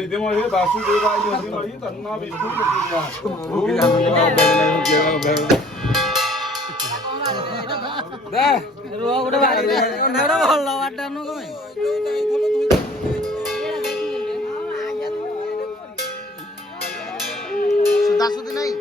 विद्यमहे वासुदेवाय धीमहि तन्नो विष्णु प्रचोदयात्। दे रो गोटे बारी दे ओनेरा भल वाटानु कमे सुदा सुदी नहीं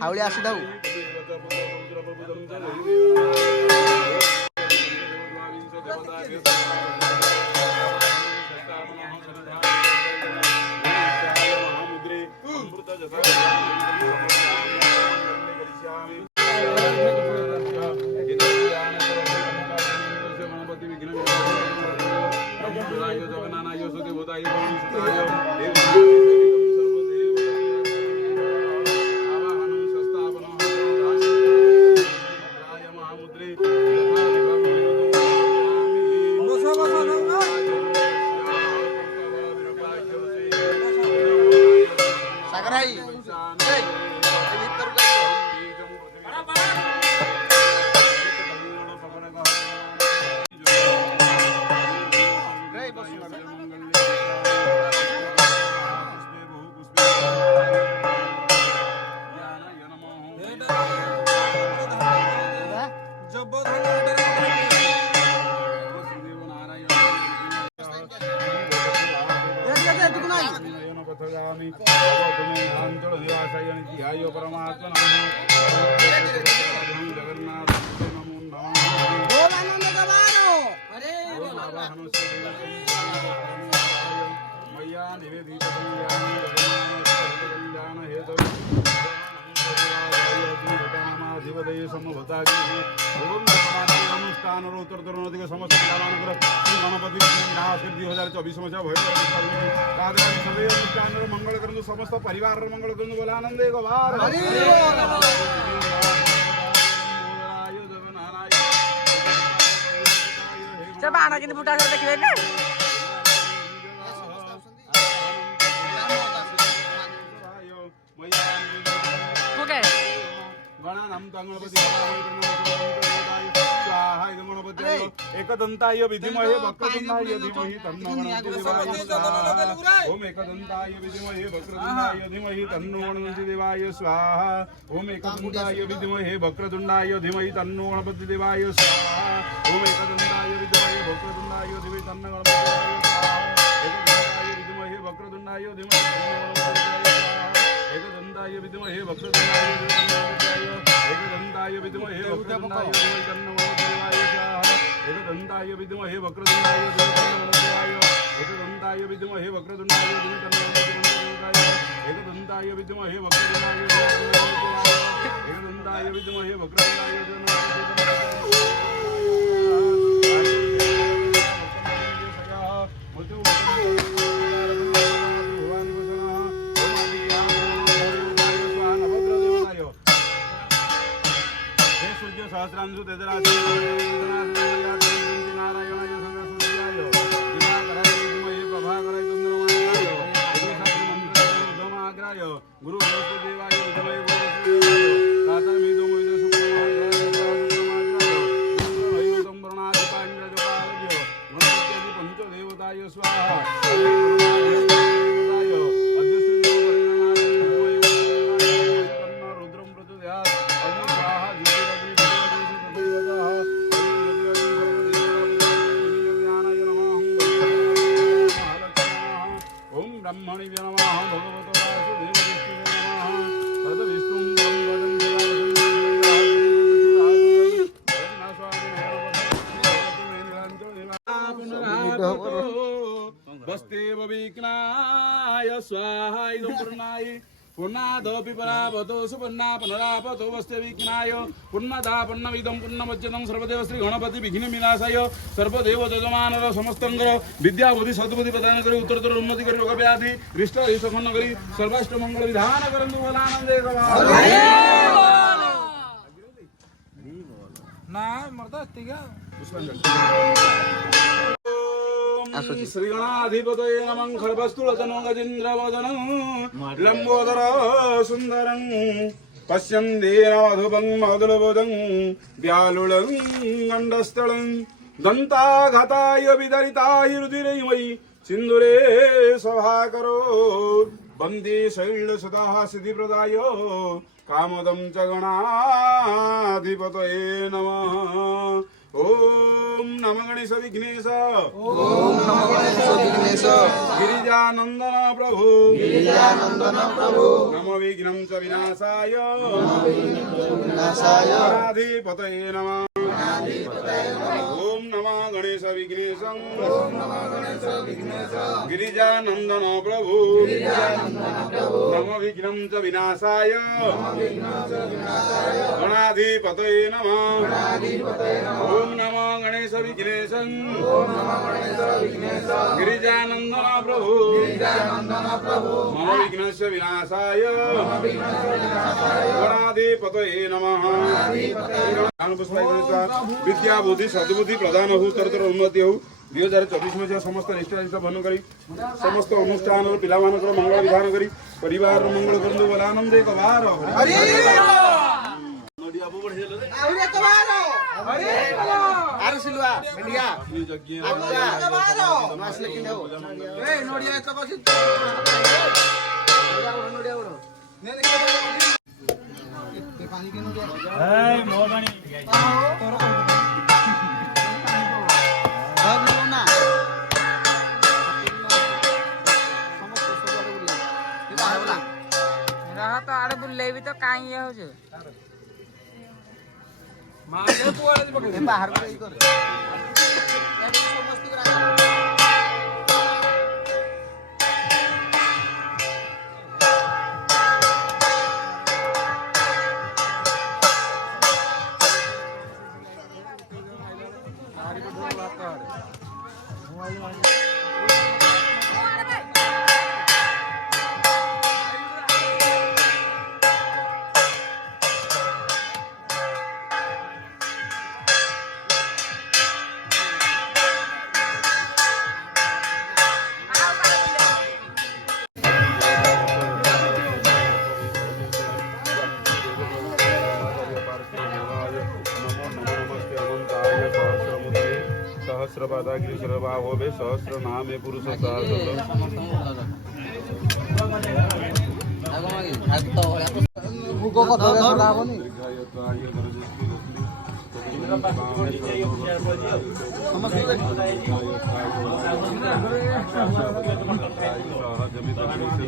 हावळे असू दाऊ मय्या निवेदितकल्याणं कल्याण हेतु जीवदये समभतागी ओम अनुष्ठान उत्तरोत्तर समस्त श्री गणपति विनाश 2024 मसीहा भय सभी अनुष्ठान मंगल करंतु समस्त परिवार मंगल करंतु बोला आनंदे गवार जब आना किने फुटा कर देखिबे ना ओके गणानां गणपति स्वाहा इदं गणपति एकदन्ताय विद्महे वक्रतुण्डाय धीमहि तन्नो गणपति देवाय स्वाहा ओम एकदन्ताय विद्महे वक्रतुण्डाय धीमहि तन्नो गणपति देवाय स्वाहा ओम एकदन्ताय विद्महे वक्रतुण्डाय धीमहि तन्नो गणपति देवाय स्वाहा ओम एकदन्ताय विद्महे वक्रतुण्डाय धीमहि तन्नो गणपति देवाय स्वाहा एकदन्ताय विद्महे वक्रतुण्डाय धीमहि एकदन्ताय विद्महे वक्रतुण्डाय एकदन्ताय विद्महे वक्रतुण्डाय एकदन्ताय विद्महे वक्रतुण्डाय एकदन्ताय विद्महे वक्रतुण्डाय एकदन्ताय विद्महे वक्रतुण्डाय एकदन्ताय विद्महे वक्रतुण्डाय सहस्रांशु तेजराशि नारायणाय संगसूर्याय दिवाकराय विद्महे प्रभाकराय चन्द्रमानाय उद्धमाग्राय गुरु बृहस्पतिदेवाय विद्महे गुरुदेवाय तातमिदो मुइदो सुप्रमाग्राय वैवतं वर्णाधिपाञ्जपालभ्यो गणपत्यादि पञ्चदेवताय स्वाहा ब्रह्मणि नमः भगवतो वासुदेव विष्णुं वस्तेव विघ्नाय स्वाहा इदं पूर्णाय पूर्णादपि परावतो सुपर्णा पुनरापतो वस्ते विघ्नाय पूर्णदापन्नमिदं पूर्णमज्जनं सर्वदेव श्री गणपति विघ्न विनाशाय सर्वदेव यजमानर समस्तंकर विद्या बुद्धि सद्बुद्धि प्रदान करी उत्तरोत्तर उन्नति करी रोग व्याधि रिष्ट खंड करी सर्वाष्ट मंगल विधान करंतु बोलानंदे ना मरदा तिगा श्रीगणाधिपतये नमः खड्गस्थूलतनो गजेन्द्रवदनं लम्बोदर सुन्दरं पश्यन्देनमधुपं मधुलबोधं व्यालुलं गण्डस्थलं दन्ताघाताय विदरिताय रुधिरैमयि सिन्दूरे सभाकरो वन्दे शैलसुतः सिद्धिप्रदाय कामदं च गणाधिपतये नमः ओम नमः गणेश विघ्नेश ओम नमः गणेश विघ्नेश गिरिजानंदन प्रभु नमो विघ्नं च विनाशाय गणाधिपतये नमः ओम नमः गणेश विघ्नेशं गिरिजानंदन प्रभु नमो विघ्नं च विनाशाय गणाधिपतये नमः ओम नमो गणेश विघ्नेशं गिरिजानंदन प्रभु मम विघ्नस्य विनाशाय गणाधिपतये नमः विद्या बुद्धि सद्बुद्धि प्रदान हो तरतर उन्नति हो 2024 मसीहा समस्त निष्ठा बन करी समस्त अनुष्ठान पिला मंगल विधान करी परिवार मंगल करंतु बोलानंदे कवार आरो सिलवा मेडिया मासले किने हो ए नोडिया तो बसी नोडिया बड़ो ने देखो ते पानी के नोडिया ए मोर पानी तोर अब लो ना समस्त सब आड़े बुले के बाहर बोला रहा तो आड़े बुले भी तो काई ये हो जे मार दे पुआले बके बाहर को कर समस्त सहस्रपादाग्नि सर्वभावे सहस्र नामे पुरुष ଭୋଗ କରିଦେବେ ଛଡା ହବନି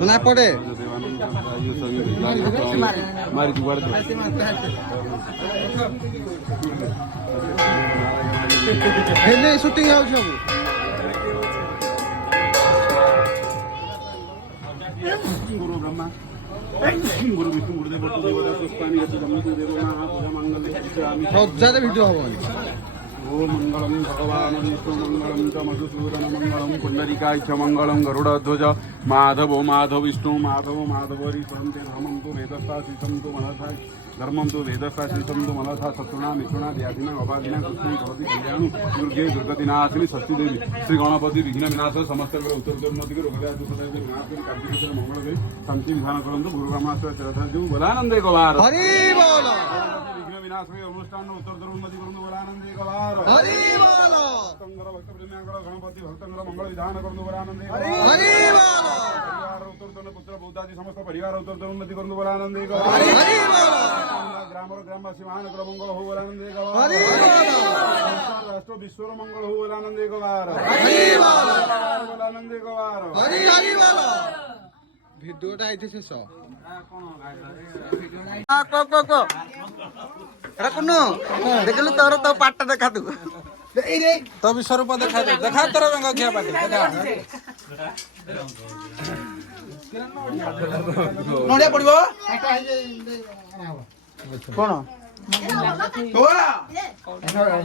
ନା ପଡେ मारी जुगाड़ दे ହେଲେ ସୁଟିଂ ହଉଛି ସବୁ गुरु ब्रह्मा गुरु विष्णु गुरुदेव देवता पुष्पाणि ସଜାରେ ଭିଡିଓ ହବନି ओम मंगलम भगवान विष्णु मंगलम च मधुसूदन मंगलम पुंडरीकाय च मंगलम गरुड़ध्वज माधवो माधव विष्णु माधवो माधवरी स्वरंते नामं तु वेदस्ता श्रीतं तु मनसा धर्मं तु वेदस्ता श्रीतं तु मनसा शत्रुणा मिथुना ध्याधिना अभागिना कृष्ण भवति कल्याणु दुर्गे दुर्गतिनाशिनी षष्ठी देवी श्री गणपति विघ्न विनाश समस्त उत्तरोन्नति रोगव्याध कार्तिक मंगल देवी शांति विधान करंतु गुरु ब्रह्मास्त्र चरथाजु बोलानंदे गोवार हरि बोल विघ्न विनाश अनुष्ठान उत्तरोन्नति करंतु बोलानंदे गोवार हरि बोल भक्तंगर भक्त प्रेमियांकर गणपति भक्तंगर मंगल विधान करंतु बोलानंदे हरि बोल परिवार उत्तरोन्नति पुत्र बौद्धादि समस्त परिवार उत्तरोन्नति करंतु बोलानंदे हरि बोल ग्रामर ग्रामवासी महानगर मंगल हो बोलानंदे हरि बोल राष्ट्र विश्वर मंगल हो बोलानंदे गोवार हरि बोल बोलानंदे गोवार हरि हरि बोल ଭିଡିଓଟା ଏଇଠି ଶେଷ ଦେଖିଲୁ ତୋର ତୋ ପାଟ ଦେଖା ତୁ ତୋ ବିଶ୍ୱରୂପ ଦେଖା ଦେଖା ତୋର ବେଙ୍ଗ ଖିଆ ପାଟି ନଡ଼ିଆ ପଡିବ କଣ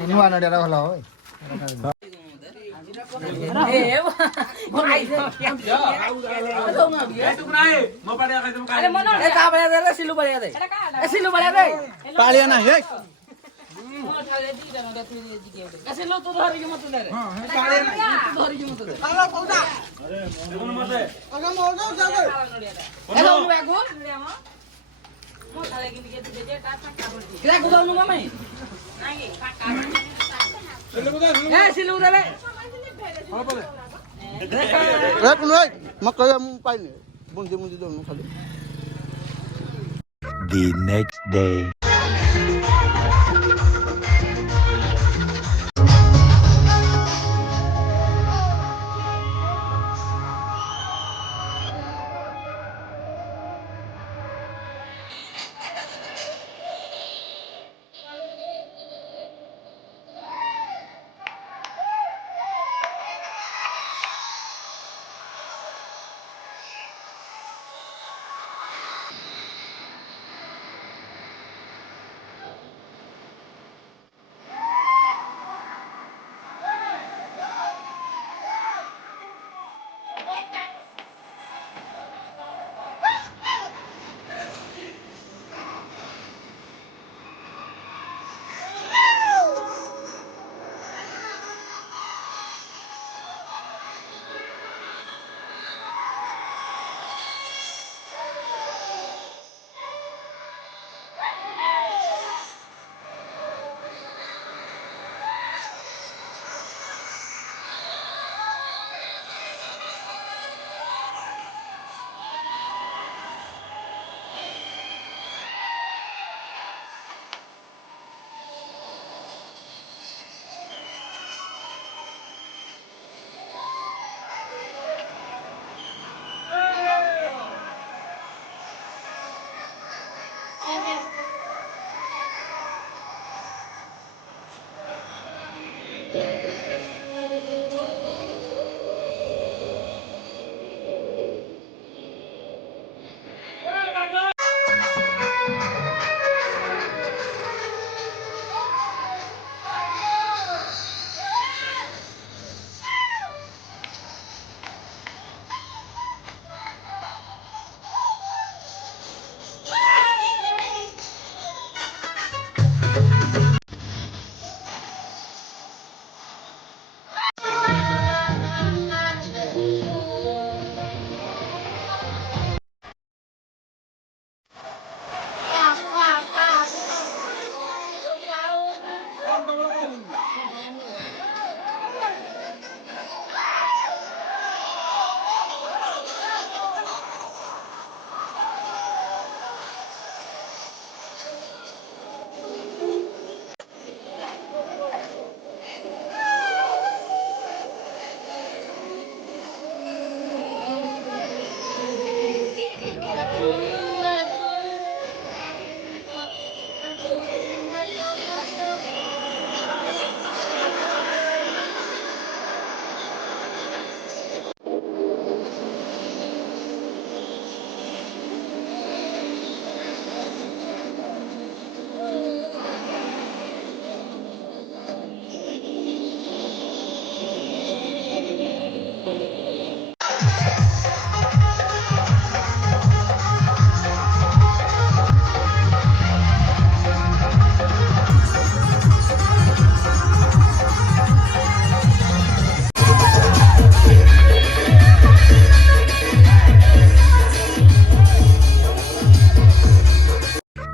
ନୂଆ ନଡ଼ିଆଟା ଭଲ ହବ ପାଳିଆ ନାହିଁ ପାଇନି ବୁନ୍ଦି ବୁନ୍ଦି ଦଉନୁ ଖାଲି The next day.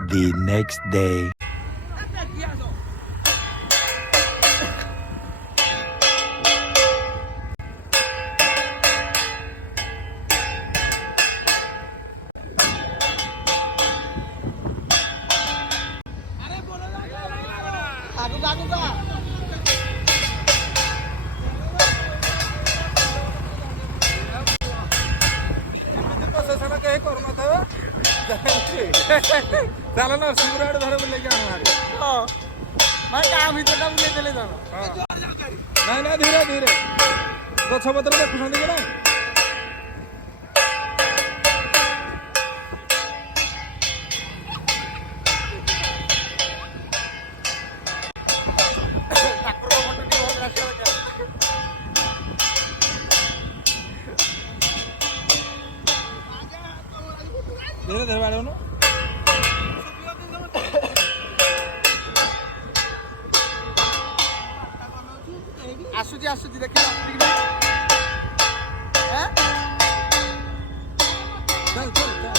The next day. ଚାଲ ନା ସିଙ୍ଗୁର ଆଡେ ଧର ବୁଲେଇକି ଆଣ ଭାଇ ତା ଭିତରଟା ବୁଲେଇ ଦେଲେ ଧର। ନାଇଁ ନାଇଁ ଧୀରେ ଧୀରେ ଗଛ ପତ୍ର ଦେଖୁଛନ୍ତି କି ନାଇଁ ଧୀରେ ଧୀରେ ବାଡ଼ଉନୁ ଆସୁଛି ଆସୁଛି ଦେଖିବା ଚାଲ ଚାଲ ଚାଲ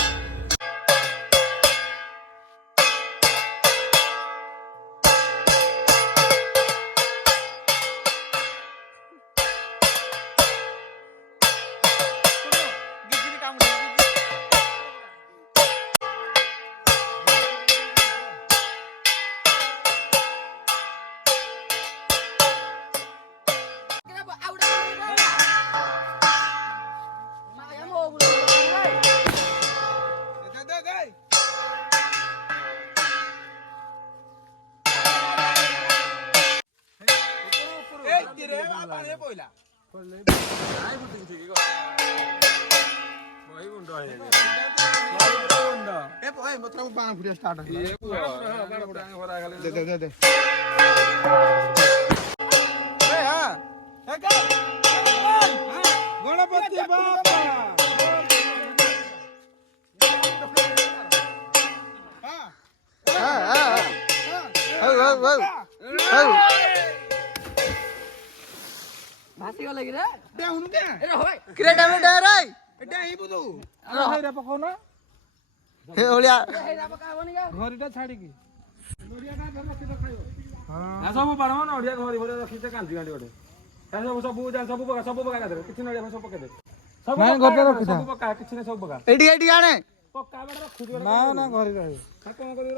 ଗଣପତି ବାପା ଭାସି ଗଲେ କି ରେ ଡେଉନୁ କେ ଏରେ ହୋଇ କ୍ରେଟ ଆମେ ଡେରାଇ ଡେଇବୁ ତୁ ହେଇରା ପକଉନ ହେ ଓଳିଆ ହେଇରା ପକାବନି କା ଘରିଟା ଛାଡିକି ସବୁ ପାରମ ନଡ଼ିଆ ଘରି ଘରି ରଖିଛେ କାଞ୍ଚି କାଞ୍ଚି ଗୋଟେ ସବୁ ସବୁ ସବୁ ପକା କାଦେରେ କିଛି ନଡ଼ିଆ ସବୁ ପକେଇଦେ ସବୁ ନାଇଁ, ପକା, ଗୋଟେ ରଖିଥା। ସବୁ ପକା କିଛି ନାହିଁ ସବୁ ପକା ଏଠି ଏଠି ଆଣେ ପକା ବେଟା ରଖୁଛୁ ନା ନା ଘରେ ରହିବ କଣ କରିବ